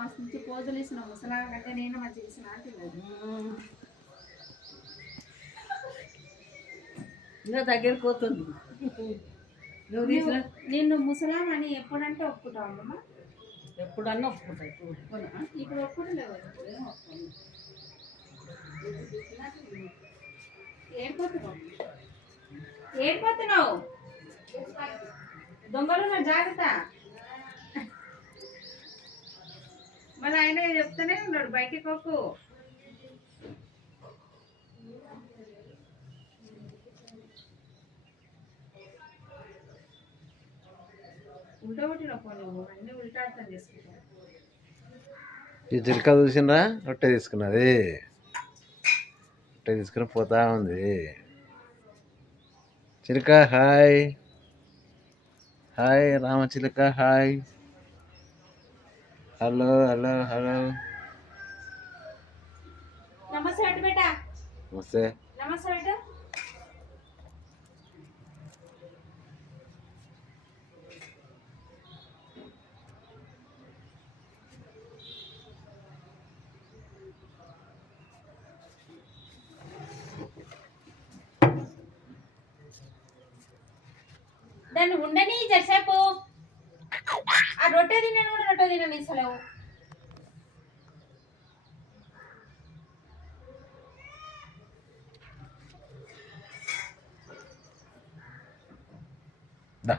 మస్తు నుంచి పోజులు ఇస్తున్నావు ముసలా కంటే నేను మంచిగా ఇస్తున్నా అంటున్నది. ఇంకా దగ్గరికి పోతుంది. నువ్వు తీసిన నిన్ను ముసలాం అని ఎప్పుడంటే ఒప్పుకుంటావు అమ్మమ్మ? ఎప్పుడన్నా ఒప్పుకుంటాయి. ఇప్పుడు ఒప్పుకుంటలేవు. ఏడిపోతున్నావు ఏడిపోతున్నావు దొంగలు నా జాగ్రత్త. మరి ఆయన చెప్తానే ఉన్నాడు బయటికి పోకు. ఉల్టా కొట్టిన నువ్వు అన్నీ ఉల్టా అర్థం చేసుకుంటావు. ఈ చిలక చూసినరా రొట్టె తీసుకున్నది, రొట్టె తీసుకుని పోతా ఉంది. చిలక హాయ్ హాయ్, రామచిలక హాయ్, హలో హలో హలో. నమస్తే అటు బేటా. నమస్తే నమస్తే బేటా. దాన్ని ఉండని జరసేపు. ఆ రొట్టె తిన్నాను కూడా రొట్టె తినని ఇస్తలేవు. దా